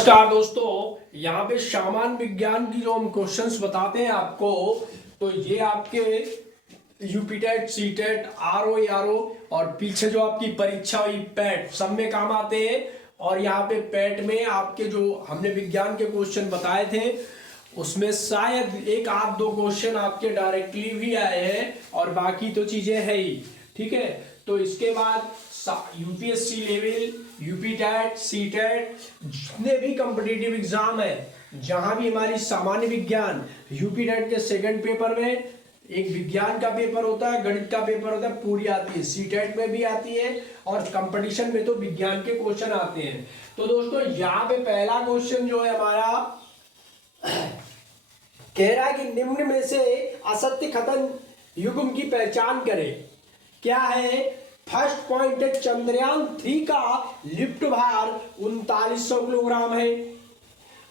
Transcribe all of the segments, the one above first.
नमस्कार दोस्तों, यहाँ पे सामान्य विज्ञान की जो हम क्वेश्चंस बताते हैं आपको, तो ये आपके यूपीटेट, सीटेट, आरओ, आरओ और पीछे जो आपकी परीक्षा हुई पैट, सब में काम आते हैं। और यहाँ पे पैट में आपके जो हमने विज्ञान के क्वेश्चन बताए थे उसमें शायद एक आध दो क्वेश्चन आपके डायरेक्टली भी आए हैं और बाकी तो चीजें है ही। ठीक है, तो इसके बाद यूपीएससी लेवल, यूपीटेट, सीटेट, जितने भी कॉम्पिटिटिव एग्जाम है, जहां भी हमारी सामान्य विज्ञान, यूपीटेट के सेकंड पेपर में एक विज्ञान का पेपर होता है, गणित का पेपर होता है, पूरी आती है, सीटेट में भी आती है और कंपटीशन में तो विज्ञान के क्वेश्चन आते हैं। तो दोस्तों यहाँ पे पहला क्वेश्चन जो है हमारा कह रहा है कि निम्न में से असत्य कथन युग्म की पहचान करें। क्या है? फर्स्ट पॉइंट है, चंद्रयान 3 का लिफ्ट भार 3900 किलोग्राम है।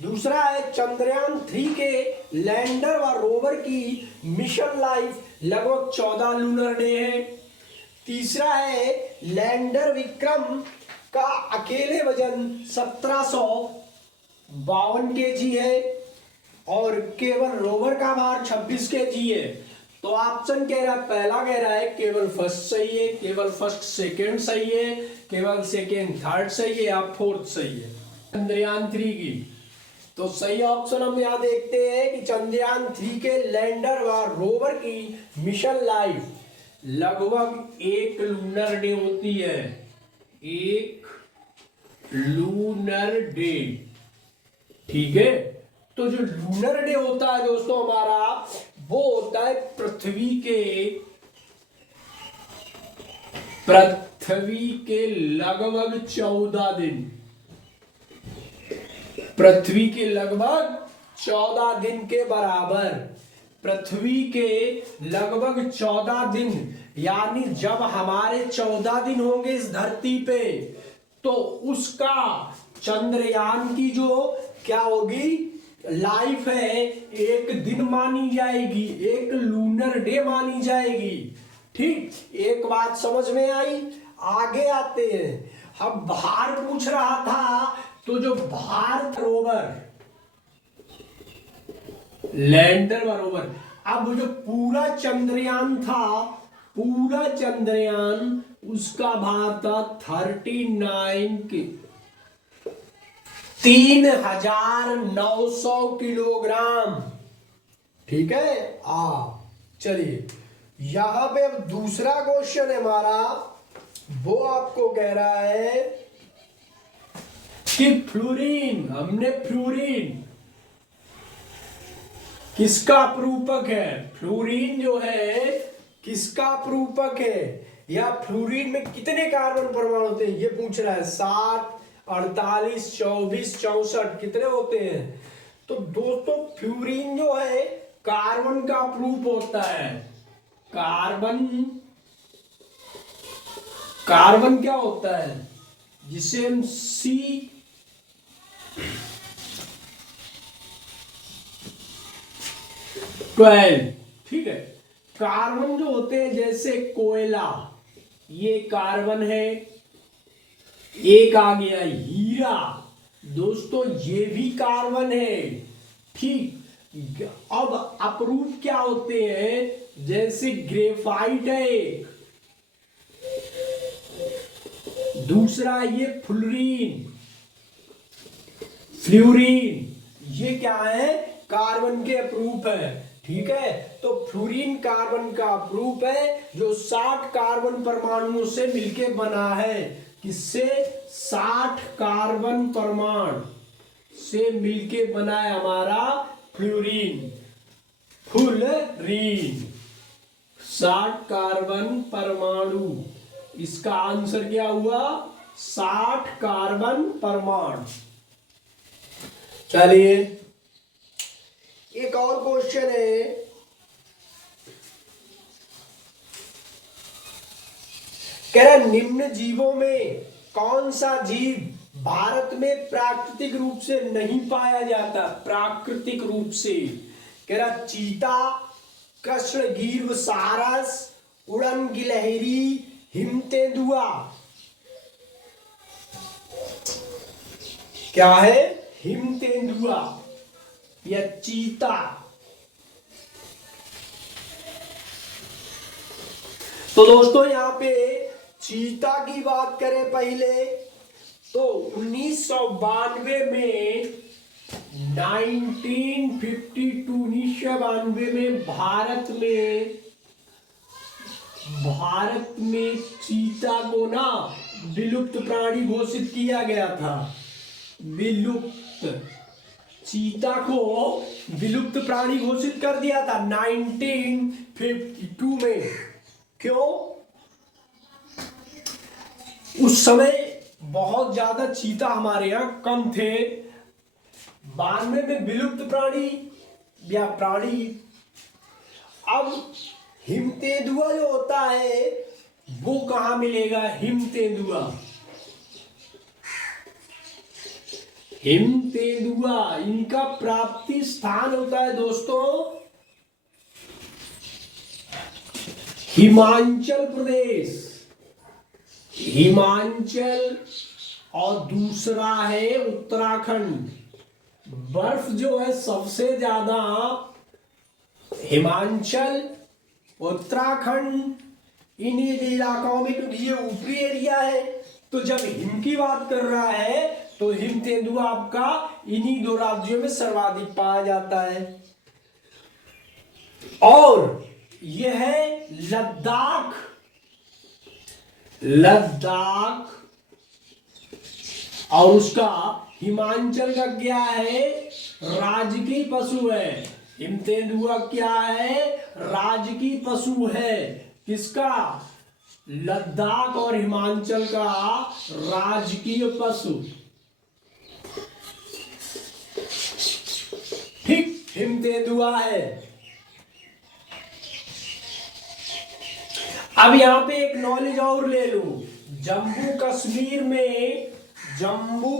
दूसरा है, चंद्रयान 3 के लैंडर व रोवर की मिशन लाइफ लगभग 14 लूनर डे है। तीसरा है, लैंडर विक्रम का अकेले वजन 1752 केजी है और केवल रोवर का भार 26 केजी है। तो ऑप्शन कह रहा है, पहला कह रहा है केवल फर्स्ट सही है, केवल फर्स्ट सेकंड सही है, केवल सेकंड थर्ड सही है या फोर्थ सही है चंद्रयान 3 की। तो सही ऑप्शन हम यहाँ देखते हैं कि चंद्रयान 3 के लैंडर व रोवर की मिशन लाइफ लगभग 1 लूनर डे होती है, 1 लूनर डे। ठीक है, तो जो लूनर डे होता है दोस्तों हमारा, वो होता है पृथ्वी के लगभग 14 दिन, पृथ्वी के लगभग 14 दिन के बराबर, पृथ्वी के लगभग 14 दिन, यानी जब हमारे 14 दिन होंगे इस धरती पे, तो उसका चंद्रयान की जो क्या होगी लाइफ है, 1 दिन मानी जाएगी, 1 लूनर डे मानी जाएगी। ठीक, एक बात समझ में आई। आगे आते हैं, हम भार पूछ रहा था, तो जो भार रोवर, लैंडर व रोवर, अब जो पूरा चंद्रयान था, पूरा चंद्रयान उसका भार था 3900 किलोग्राम। ठीक है, चलिए यहां पे अब दूसरा क्वेश्चन है हमारा, वो आपको कह रहा है कि फ्लोरीन, हमने फ्लोरीन किसका अपरूपक है, फ्लोरीन जो है किसका अपरूपक है, या फ्लोरीन में कितने कार्बन परमाणु होते हैं ये पूछ रहा है। 7, 48, 24, 64 कितने होते हैं? तो दोस्तों फ्लोरीन जो है कार्बन का अपरूप होता है। कार्बन क्या होता है, जिसे हम C12, ठीक है। कार्बन जो होते हैं जैसे कोयला, ये कार्बन है। एक आ गया हीरा, दोस्तों ये भी कार्बन है। ठीक, अब अपरूप क्या होते हैं, जैसे ग्रेफाइट है एक, दूसरा ये फ्लोरीन, ये क्या है, कार्बन के अपरूप है। ठीक है, तो फ्लोरीन कार्बन का अपरूप है जो 60 कार्बन परमाणुओं से मिलके बना है। किससे? 60 कार्बन परमाणु से मिलके बना है हमारा फ्लोरीन। 60 कार्बन परमाणु, इसका आंसर क्या हुआ? 60 कार्बन परमाणु। चलिए एक और क्वेश्चन है, कह रहा निम्न जीवों में कौन सा जीव भारत में प्राकृतिक रूप से नहीं पाया जाता? प्राकृतिक रूप से कह रहा चीता, कृष्णगिर सारस, उड़न गिलहरी, हिम तेंदुआ। क्या है? हिम तेंदुआ या चीता। तो दोस्तों यहाँ पे चीता की बात करें पहले तो 1992 में 1992 में भारत में चीता को ना विलुप्त प्राणी घोषित किया गया था। विलुप्त, चीता को विलुप्त प्राणी घोषित कर दिया था 1952 में। क्यों? उस समय बहुत ज्यादा चीता हमारे यहाँ कम थे। 92 में विलुप्त प्राणी या प्राणी। अब हिम तेंदुआ जो होता है वो कहां मिलेगा? हिम तेंदुआ, हिम तेंदुआ इनका प्राप्ति स्थान होता है दोस्तों हिमाचल प्रदेश, हिमाचल, और दूसरा है उत्तराखंड। बर्फ जो है सबसे ज्यादा हिमाचल, उत्तराखंड, इन्हीं इलाकाओं में, क्योंकि ये ऊपरी एरिया है। तो जब हिम की बात कर रहा है तो हिम तेंदुआ आपका इन्हीं दो राज्यों में सर्वाधिक पाया जाता है। और यह है लद्दाख, लद्दाख, और उसका हिमाचल का क्या है? राजकीय पशु है। हिम तेंदुआ क्या है? राजकीय पशु है। किसका? लद्दाख और हिमाचल का राजकीय पशु। ठीक, हिम तेंदुआ है। अब यहां पे एक नॉलेज और ले लू। जम्मू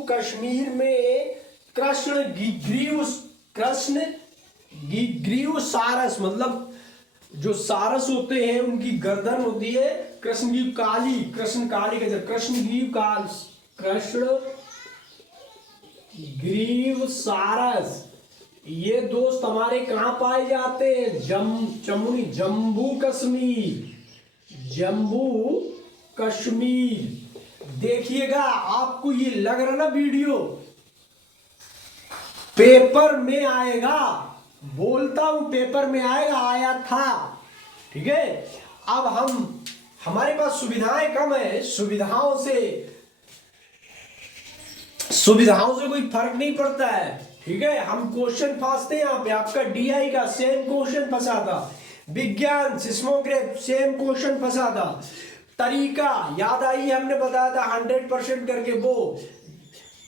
कश्मीर में कृष्ण गिग्रीव सारस, मतलब जो सारस होते हैं उनकी गर्दन होती है कृष्ण काली ग्रीव सारस। ये दोस्त हमारे कहां पाए जाते हैं? जम्मू कश्मीर। देखिएगा, आपको ये लग रहा ना वीडियो पेपर में आएगा, बोलता हूं पेपर में आएगा, आया था। ठीक है। अब हमारे पास सुविधाएं कम है, सुविधाओं से कोई फर्क नहीं पड़ता है। ठीक है। हम क्वेश्चन फंसते हैं यहाँ पे। आपका डीआई का सेम क्वेश्चन फंसा था, विज्ञान सिस्मोग्राफ सेम क्वेश्चन फंसा था। तरीका याद आई, हमने बताया था 100% करके। वो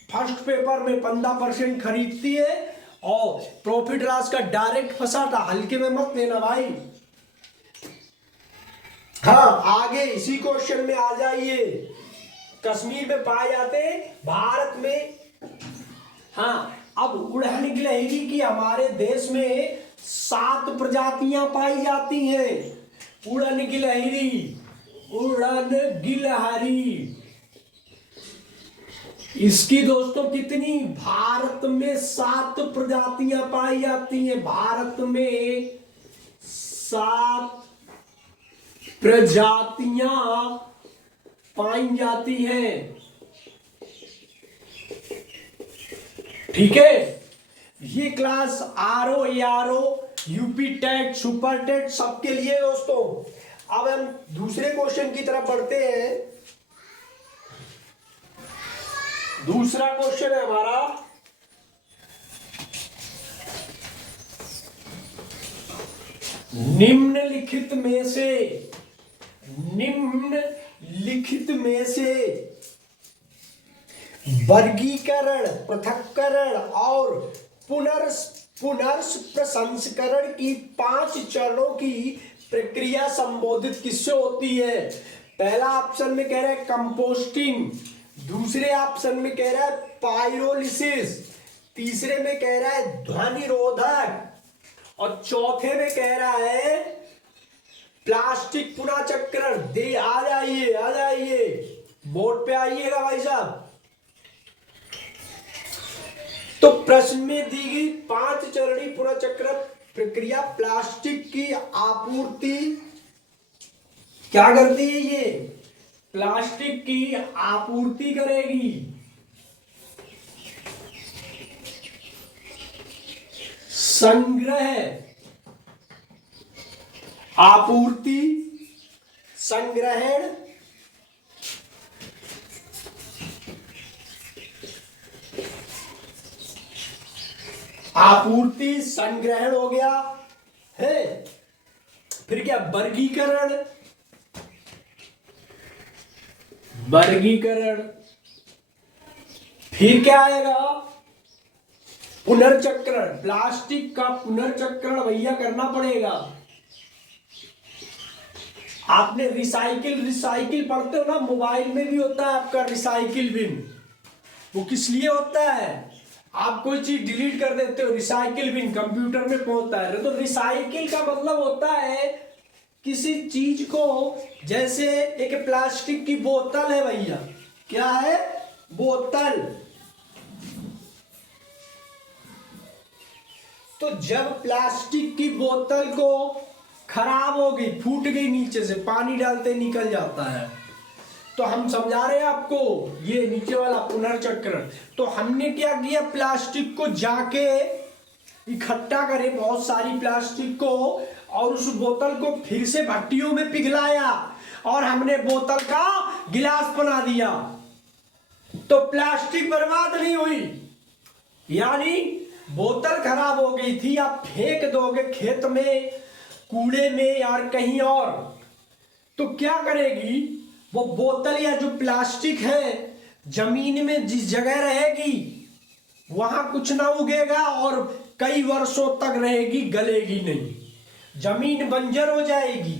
फर्स्ट पेपर में 15% खरीदती है और प्रॉफिट लॉस का डायरेक्ट फंसा था। हल्के में मत लेना भाई। हाँ, आगे इसी क्वेश्चन में आ जाइए। कश्मीर में पाए जाते हैं, भारत में। हाँ, अब उड़हन गिलहरी की हमारे देश में 7 प्रजातियां पाई जाती हैं। उड़न गिलहरी, इसकी दोस्तों कितनी? भारत में 7 प्रजातियां पाई जाती हैं। भारत में 7 प्रजातियां पाई जाती हैं। ठीक है। ये class RO, ARO, UP TET, super TET सबके लिए दोस्तों। अब हम दूसरे क्वेश्चन की तरफ बढ़ते हैं। दूसरा क्वेश्चन है हमारा, निम्नलिखित में से वर्गीकरण, पृथक्करण और पुनर्प्रसंस्करण की 5 चरणों की प्रक्रिया संबोधित किससे होती है? पहला ऑप्शन में कह रहा है कंपोस्टिंग, दूसरे ऑप्शन में कह रहा है पाइरोलिसिस, तीसरे में कह रहा है ध्वनिरोधक, और चौथे में कह रहा है प्लास्टिक पुनर्चक्रण। आ जाइए बोर्ड पे आइएगा भाई साहब। तो प्रश्न में दी गई 5 चरणीय पुनर्चक्र प्रक्रिया प्लास्टिक की आपूर्ति क्या करती है? ये प्लास्टिक की आपूर्ति करेगी। संग्रह, आपूर्ति, संग्रहण, आपूर्ति संग्रहण हो गया है। फिर क्या? वर्गीकरण, वर्गीकरण। फिर क्या आएगा? पुनर्चक्रण। प्लास्टिक का पुनर्चक्रण भैया करना पड़ेगा। आपने रिसाइकिल पढ़ते हो ना, मोबाइल में भी होता है आपका रिसाइकिल बिन। वो किस लिए होता है? आप कोई चीज डिलीट कर देते हो, रिसाइकिल बिन कंप्यूटर में पहुंचता है। तो रिसाइकिल का मतलब होता है किसी चीज को, जैसे एक प्लास्टिक की बोतल है भैया, क्या है? बोतल। तो जब प्लास्टिक की बोतल को खराब हो गई, फूट गई, नीचे से पानी डालते निकल जाता है, तो हम समझा रहे हैं आपको ये नीचे वाला पुनर्चक्रण। तो हमने क्या किया? प्लास्टिक को जाके इकट्ठा करे, बहुत सारी प्लास्टिक को, और उस बोतल को फिर से भट्टियों में पिघलाया और हमने बोतल का गिलास बना दिया। तो प्लास्टिक बर्बाद नहीं हुई, यानी बोतल खराब हो गई थी, आप फेंक दोगे खेत में, कूड़े में या कहीं और, तो क्या करेगी वो बोतल या जो प्लास्टिक है, जमीन में जिस जगह रहेगी वहां कुछ ना उगेगा और कई वर्षों तक रहेगी, गलेगी नहीं, जमीन बंजर हो जाएगी।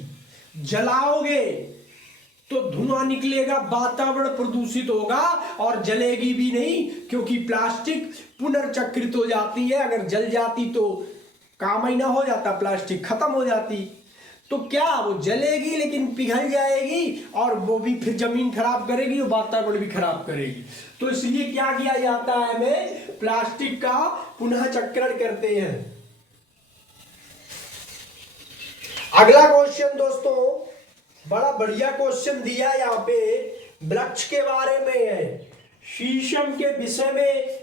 जलाओगे तो धुआं निकलेगा, वातावरण प्रदूषित होगा और जलेगी भी नहीं, क्योंकि प्लास्टिक पुनर्चक्रित हो जाती है। अगर जल जाती तो काम ही ना हो जाता, प्लास्टिक खत्म हो जाती। तो क्या वो जलेगी लेकिन पिघल जाएगी और वो भी फिर जमीन खराब करेगी और वातावरण भी खराब करेगी। तो इसलिए क्या किया जाता है, हमें प्लास्टिक का पुनः चक्रण करते हैं। अगला क्वेश्चन दोस्तों, बड़ा बढ़िया क्वेश्चन दिया यहाँ पे, वृक्ष के बारे में है। शीशम के विषय में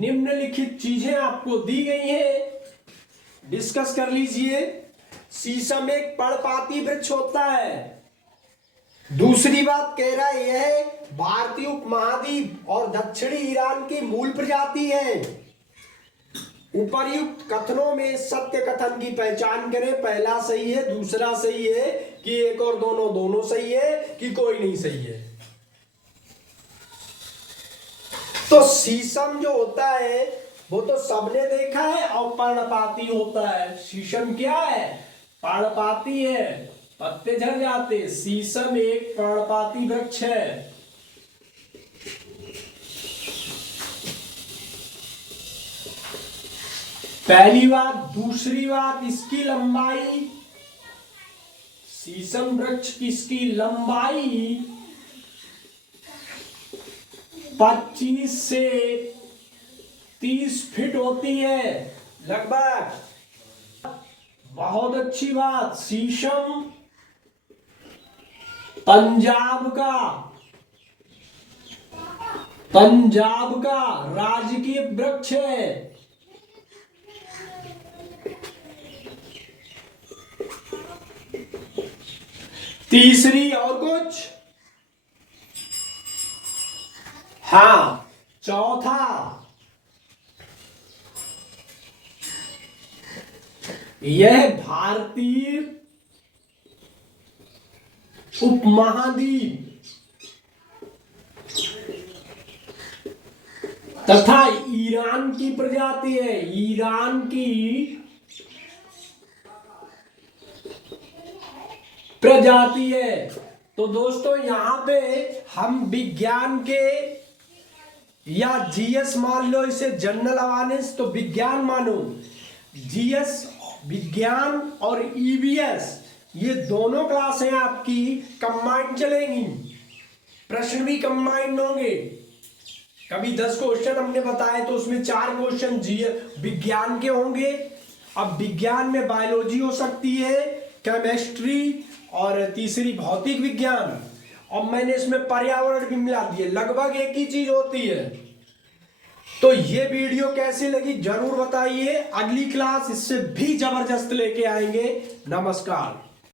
निम्नलिखित चीजें आपको दी गई हैं, डिस्कस कर लीजिए। शीशम एक पर्णपाती वृक्ष होता है। दूसरी बात कह रहा है, यह भारतीय उपमहाद्वीप और दक्षिणी ईरान की मूल प्रजाति है। उपर्युक्त कथनों में सत्य कथन की पहचान करें। पहला सही है, दूसरा सही है कि एक और दोनों सही है कि कोई नहीं सही है। तो शीशम जो होता है वो तो सबने देखा है और पर्णपाती होता है। शीशम क्या है? पर्णपाती है, पत्ते झड़ जाते। शीशम एक पर्णपाती वृक्ष है। पहली बात। दूसरी बात, इसकी लंबाई, शीशम वृक्ष की इसकी लंबाई 25 से 30 फीट होती है लगभग। बहुत अच्छी बात। शीशम पंजाब का राजकीय वृक्ष है। तीसरी और कुछ? हाँ, चौथा, यह भारतीय उपमहाद्वीप तथा ईरान की प्रजाति है। ईरान की प्रजाति है। तो दोस्तों यहां पे हम विज्ञान के या जीएस मान लो, इसे जनरल अवेयरनेस तो विज्ञान मानो, जीएस विज्ञान और ईवीएस ये दोनों क्लास हैं आपकी कंबाइंड चलेंगी। प्रश्न भी कंबाइंड होंगे। कभी 10 क्वेश्चन हमने बताए तो उसमें 4 क्वेश्चन विज्ञान के होंगे। अब विज्ञान में बायोलॉजी हो सकती है, केमिस्ट्री और तीसरी भौतिक विज्ञान, और मैंने इसमें पर्यावरण भी मिला दिए, लगभग एक ही चीज होती है। तो ये वीडियो कैसी लगी जरूर बताइए, अगली क्लास इससे भी जबरदस्त लेके आएंगे। नमस्कार।